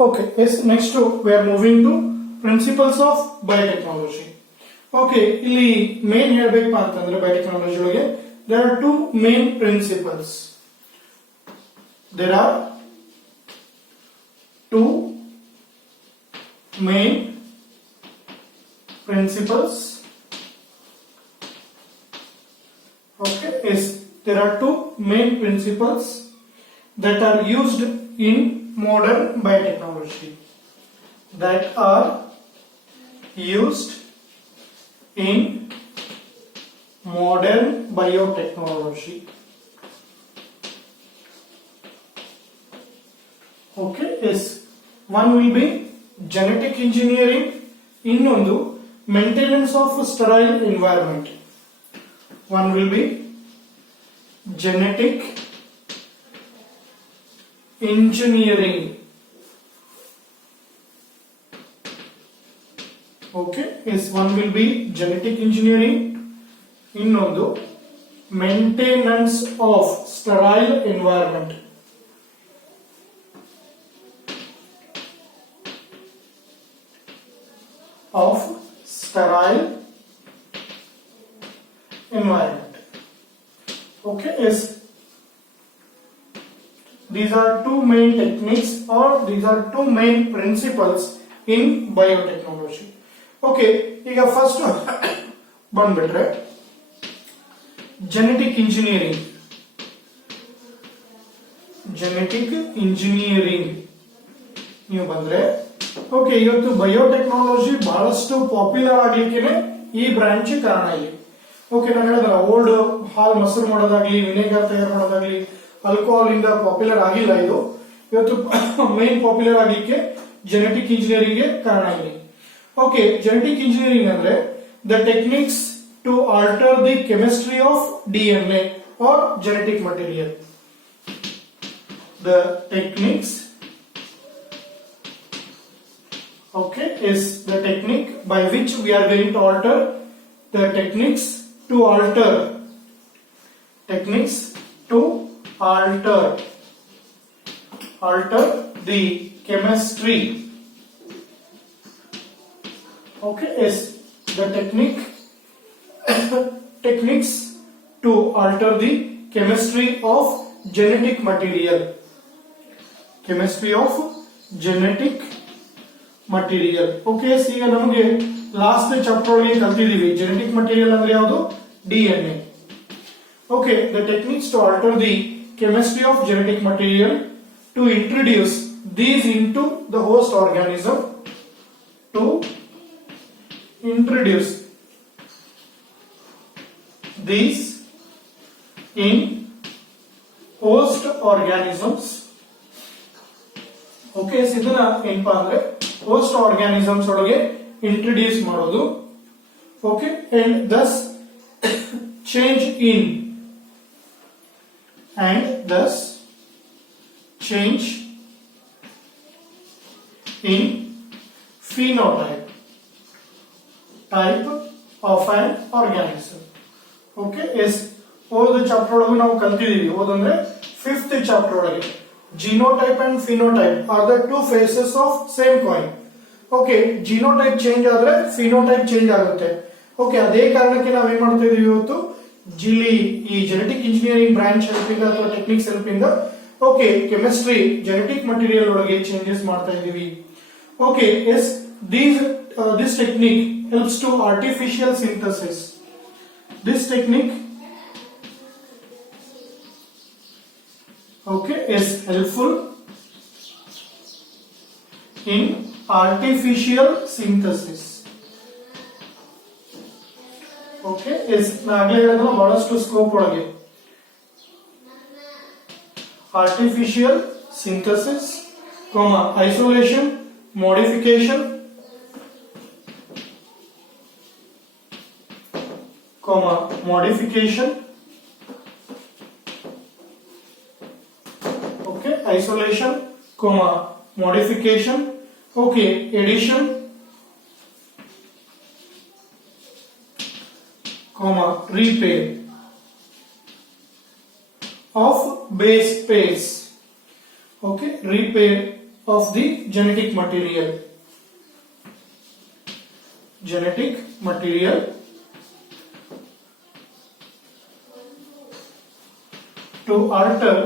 Okay, yes, next we are moving to principles of biotechnology. Okay, ಇಲ್ಲಿ ಮೇನ್ ಹೇಳಬೇಕಪ್ಪ ಅಂತಂದ್ರೆ biotechnology ಒಳಗೆ there are two main principles. There are two main principles. Okay, yes, there are two main principles that are used in modern biotechnology, that are used in modern biotechnology. Okay, yes, one will be genetic engineering, innondu maintenance of sterile environment. One will be genetic engineering. Okay, yes, one will be genetic engineering, innondu maintenance of sterile environment. Of sterile environment. Okay, yes, these are two main techniques or these are two main principles in biotechnology. Okay, ಈಗ ಫಸ್ಟ್ ಬಂದ್ಬಿಟ್ರೆ genetic engineering. Genetic engineering ನೀವು ಬಂದ್ರೆ ಓಕೆ, ಇವತ್ತು ಬಯೋಟೆಕ್ನಾಲಜಿ ಬಹಳಷ್ಟು ಪಾಪ್ಯುಲರ್ ಆಗ್ಲಿಕ್ಕೆ ಈ ಬ್ರಾಂಚ್ ಕಾರಣ ಇಲ್ಲಿ. ಓಕೆ, ನಾನು ಹೇಳಿದಲ್ಲ, ಓಲ್ಡ್ ಹಾಲ್ ಮೊಸರು ಮಾಡೋದಾಗ್ಲಿ, ವಿನೆಗರ್ ತಯಾರು ಮಾಡೋದಾಗ್ಲಿ, ಆಲ್ಕೋಹಾಲ್ ಇಂದ ಪಾಪ್ಯುಲರ್ ಆಗಿಲ್ಲ. ಇದು ಇವತ್ತು ಮೇನ್ ಪಾಪ್ಯುಲರ್ ಆಗ್ಲಿಕ್ಕೆ ಜೆನೆಟಿಕ್ ಇಂಜಿನಿಯರಿಂಗ್ ಕಾರಣ ಆಗಿದೆ. ಓಕೆ, ಜೆನೆಟಿಕ್ ಇಂಜಿನಿಯರಿಂಗ್ ಅಂದ್ರೆ the techniques to alter the chemistry of DNA or genetic material. The techniques, okay, is the technique by which we are going to alter the techniques to alter the chemistry. Okay, is the techniques to alter the chemistry of genetic material. Chemistry of genetic material. Okay, ಈಗ ನಮಗೆ last chapter ಒಳಗೆ ಕಲ್ತಿದೀವಿ genetic material ಅಂದ್ರೆ ಯಾವುದು? DNA. Okay, the techniques to alter the chemistry of genetic material to introduce these into the host organism, to introduce these in host organisms. Okay, ಇದನ್ನ ಏನಪ್ಪಾ ಅಂದ್ರೆ host organisms ಒಳಗೆ introduce ಮಾಡೋದು. Okay, and thus change in phenotype type of an organism. Okay, yes, ಓದು chapter ಒಳಗೆ ನಾವು ಕಲ್ತಿದೀವಿ. ಓದಂದ್ರೆ 5th ಚಾಪ್ಟರ್ ಒಳಗೆ genotype and phenotype are the two faces of same coin. Okay, genotype change ಆದ್ರೆ phenotype change ಆಗುತ್ತೆ. ಓಕೆ, ಅದೇ ಕಾರಣಕ್ಕೆ ನಾವ್ ಏನ್ ಮಾಡ್ತಾ ಇದೀವಿ ಇವತ್ತು ಈ ಜೆನೆಟಿಕ್ ಇಂಜಿನಿಯರಿಂಗ್ ಬ್ರಾಂಚ್ ಹೆಲ್ಪ್ ಇಂದ ಅಥವಾ ಟೆಕ್ನಿಕ್ಸ್ ಹೆಲ್ಪ್ ಇಂದ ಓಕೆ ಕೆಮಿಸ್ಟ್ರಿ ಜೆನೆಟಿಕ್ ಮಟೀರಿಯಲ್ ಒಳಗೆ ಚೇಂಜಸ್ ಮಾಡ್ತಾ ಇದೀವಿ. Okay, yes, this technique helps to artificial synthesis. This technique, okay, is helpful in artificial synthesis. Okay, is ನಾಗಲೇ ಹೇಳಿದ್ರು ಬಹಳಷ್ಟು ಸ್ಕೋಪ್ ಒಳಗೆ artificial synthesis, isolation, modification, modification, okay, isolation, modification, okay, addition, repair of base pairs. Okay, repair of the genetic material. Genetic material to alter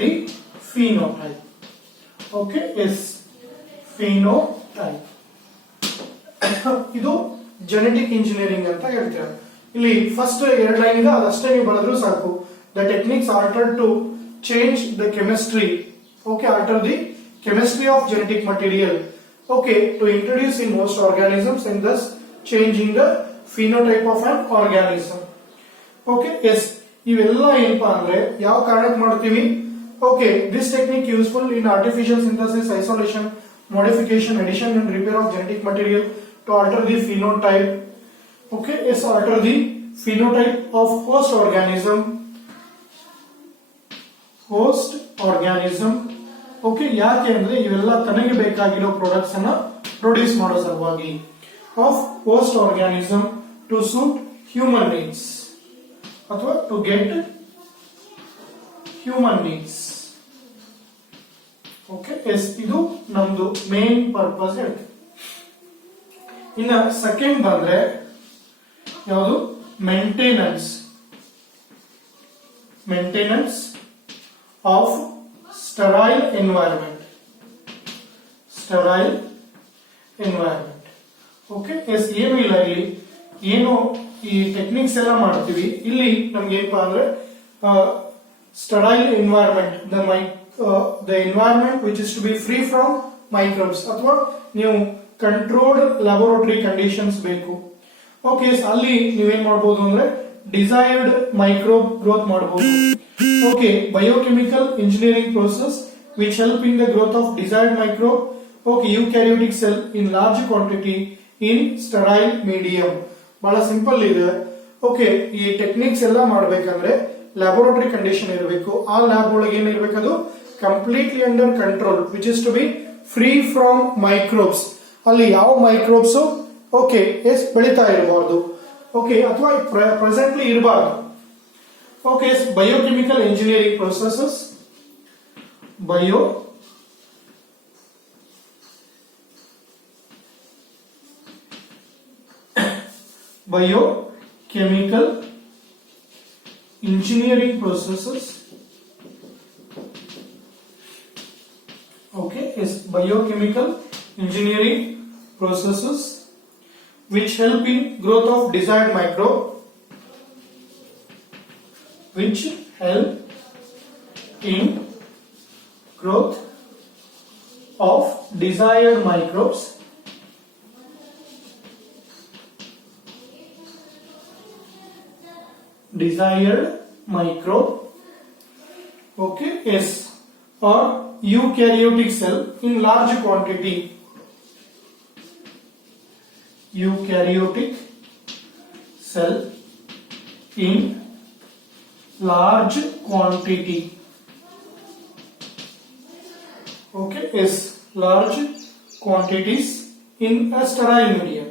the phenotype. Okay, is phenotype. ಇದು genetic engineering ಅಂತ ಹೇಳ್ತಾರೆ. ಇಲ್ಲಿ ಫಸ್ಟ್ 2 ಲೈನ್ ಇದೆ, ಅದಷ್ಟೇ ನೀವು ಬರೆದ್ರು ಸಾಕು. The techniques altered to change the chemistry. Okay, alter the chemistry of genetic material. Okay, to introduce in most organisms and thus changing the phenotype of an organism. Okay, yes. ಇವೆಲ್ಲ ಏನಪ್ಪಾ ಅಂದ್ರೆ ಯಾವ ಕಾರಣಕ್ಕೆ ಮಾಡ್ತೀವಿ? Okay, this technique useful in artificial synthesis, isolation, modification, addition and repair of genetic material to alter the phenotype. Okay, yes, alter the phenotype of host organism. Okay, ಯಾಕೆ ಅಂದ್ರೆ ಇವೆಲ್ಲ ತನಗೆ ಬೇಕಾಗಿರೋ ಪ್ರಾಡಕ್ಟ್ಸ್ ಅನ್ನ ಪ್ರೊಡ್ಯೂಸ್ ಮಾಡೋ ಸಲುವಾಗಿ. Of host organism to suit human needs ಅಥವಾ to get human needs. Okay, yes, ಇದು ನಮ್ದು ಮೇನ್ ಪರ್ಪಸ್ ಹೇಳ್ತೀವಿ. ಇನ್ನ ಸೆಕೆಂಡ್ ಬಂದ್ರೆ ಯಾವುದು? Maintenance of sterile environment. Okay, yes, ಏನು ಇಲ್ಲ ಇಲ್ಲಿ, ಏನು ಈ ಟೆಕ್ನಿಕ್ಸ್ ಎಲ್ಲ ಮಾಡ್ತೀವಿ. ಇಲ್ಲಿ ನಮ್ಗೆ ಏನಪ್ಪಾ ಅಂದ್ರೆ sterile environment, the environment which is to be free from microbes ಅಥವಾ ನೀವು ಕಂಟ್ರೋಲ್ಡ್ ಲ್ಯಾಬೋರೇಟರಿ ಕಂಡೀಷನ್ಸ್ ಬೇಕು. ಓಕೆ, ಅಲ್ಲಿ ನೀವೇನ್ ಮಾಡಬಹುದು ಅಂದ್ರೆ ಡಿಸೈರ್ಡ್ ಮೈಕ್ರೋಬ್ ಗ್ರೋತ್ ಮಾಡಬಹುದು. Okay, biochemical engineering process which help in the growth of desired microbe. Okay, eukaryotic cell in large quantity in sterile medium. ಬಹಳ ಸಿಂಪಲ್ ಇದೆ. ಓಕೆ, ಈ ಟೆಕ್ನಿಕ್ಸ್ ಎಲ್ಲ ಮಾಡಬೇಕಂದ್ರೆ ಲ್ಯಾಬೋರೇಟರಿ ಕಂಡೀಷನ್ ಇರಬೇಕು. ಆ ಲ್ಯಾಬ್ ಒಳಗೆ ಏನಿರಬೇಕು? ಅದು completely under control, which is to be free from microbes. ಅಲ್ಲಿ ಯಾವ ಮೈಕ್ರೋಬ್ಸ್ ಓಕೆ ಎಸ್ ಬೆಳೀತಾ ಇರಬಾರ್ದು. ಓಕೆ, ಅಥವಾ ಪ್ರೆಸೆಂಟ್ಲಿ ಇರಬಾರ್ದು. Okay, biochemical engineering processes, biochemical engineering processes. Okay, is biochemical engineering processes which help in growth of desired microbe, which help in growth of desired microbes okay, yes, or eukaryotic cell in large quantity. Eukaryotic cell in large quantity. Okay, yes, large quantities in a sterile medium.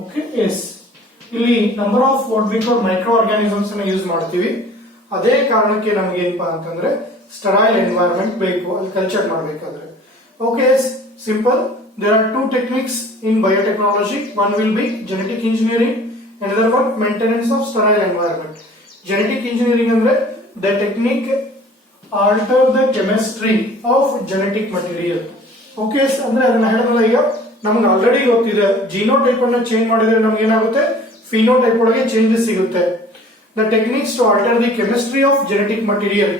Okay, yes. ಇಲ್ಲಿ number of what we call micro organisms ಅನ್ನ ಯೂಸ್ ಮಾಡ್ತೀವಿ. ಅದೇ ಕಾರಣಕ್ಕೆ ನಮ್ಗೆ ಏನಪ್ಪಾ ಅಂತಂದ್ರೆ sterile environment ಬೇಕು ಅಲ್ಲಿ ಕಲ್ಚರ್ ಮಾಡಬೇಕಾದ್ರೆ. Okay, simple. There are 2 techniques in biotechnology. One will be genetic engineering, another one maintenance of sterile environment. Genetic engineering ಅಂದ್ರೆ the technique alter the chemistry of genetic material. Okay, ಅಂದ್ರೆ ಅದನ್ನ ಹೇಳಿದ್ರಲ್ಲ, ಈಗ ನಮ್ಗೆ ಆಲ್ರೆಡಿ ಗೊತ್ತಿದೆ ಜೀನೋಟೈಪ್ ಅನ್ನ ಚೇಂಜ್ ಮಾಡಿದ್ರೆ ನಮ್ಗೆ ಏನಾಗುತ್ತೆ? ಫಿನೋಟೈಪ್ ಒಳಗೆ ಚೇಂಜಸ್ ಸಿಗುತ್ತೆ. The techniques to alter the chemistry of genetic material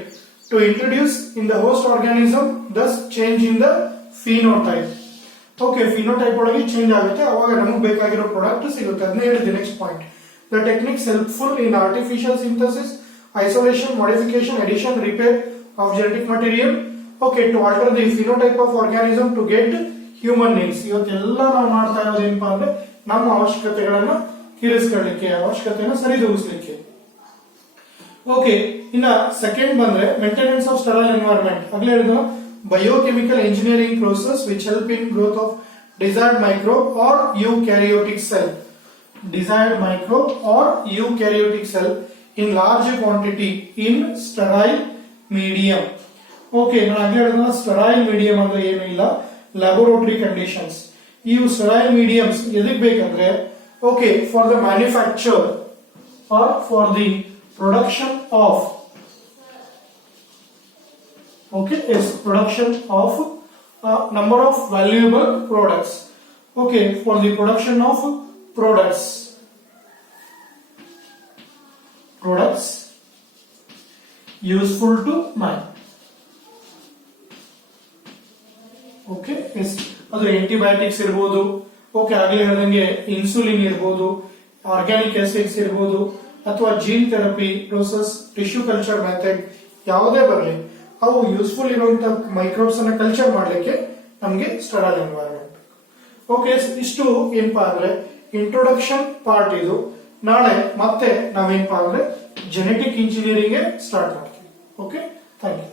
to introduce in the host organism, thus change in the phenotype. Okay, phenotype ಒಳಗೆ ಚೇಂಜ್ ಆಗುತ್ತೆ, ಅವಾಗ ನಮಗೆ ಬೇಕಾಗಿರೋ ಪ್ರಾಡಕ್ಟ್ ಸಿಗುತ್ತೆ. ಅದನ್ನ ಹೇಳಿದೆ next point. The techniques helpful in artificial synthesis, isolation, modification, addition, repair of genetic material. Okay, to alter the phenotype of organism to get human needs. ಇವತ್ತೆಲ್ಲ ನಾವು ಮಾಡ್ತಾ ಇರೋದು ಏನಪ್ಪಾ ಅಂದ್ರೆ ನಮ್ಮ ಅವಶ್ಯಕತೆಗಳನ್ನ ತೀರಿಸ್ಕೊಳ್ಳಿಕ್ಕೆ, ಅವಶ್ಯಕತೆಯನ್ನು ಸರಿದೂಗಿಸ್ಲಿಕ್ಕೆ. ಓಕೆ, ಇನ್ನ ಸೆಕೆಂಡ್ ಬಂದ್ರೆ ಮೇಂಟೆನೆನ್ಸ್ ಆಫ್ ಸ್ಟರೈಲ್ ಎನ್ವೈರನ್ಮೆಂಟ್. ಆಗ್ಲೇ ಹೇಳಿದ್ವಿ, biochemical engineering process which help in growth of desired microbe or eukaryotic cell. desired microbe or eukaryotic cell in large quantity in sterile medium. Okay, ನಾನು ಆಗ್ಲೇ ಹೇಳಿದ ಸ್ಟೆರೈಲ್ ಮೀಡಿಯಂ ಅಂದ್ರೆ ಏನೂ ಇಲ್ಲ, laboratory conditions. ಇವು sterile mediums ಎದಕ್ಕೆ ಬೇಕಂದ್ರೆ okay for the manufacture or for the production of production of a number of valuable products. Okay, for the production of products useful to man. Okay, yes, ಅದು antibiotics ಇರಬಹುದು. Okay, ಆಗಲೇ ಹೇಳಿದಂಗೆ insulin ಇರಬಹುದು, organic acids ಇರಬಹುದು, ಅಥವಾ gene therapy process, tissue culture method ಯಾವುದೇ ಬರಲಿ, ಅವು ಯೂಸ್ಫುಲ್ ಇರುವಂತಹ ಮೈಕ್ರೋಬ್ಸ್ ಅನ್ನ ಕಲ್ಚರ್ ಮಾಡ್ಲಿಕ್ಕೆ ನಮಗೆ ಸ್ಟೆರೈಲ್ ಎನ್ವೈರನ್ಮೆಂಟ್. ಓಕೆ, ಇಷ್ಟು ಏನಪ್ಪಾ ಅಂದ್ರೆ ಇಂಟ್ರೊಡಕ್ಷನ್ ಪಾರ್ಟ್ ಇದು. ನಾಳೆ ಮತ್ತೆ ನಾವೇನಪ್ಪಾ ಅಂದ್ರೆ ಜೆನೆಟಿಕ್ ಇಂಜಿನಿಯರಿಂಗ್ ಸ್ಟಾರ್ಟ್ ಮಾಡ್ತೀವಿ. Okay, thank you.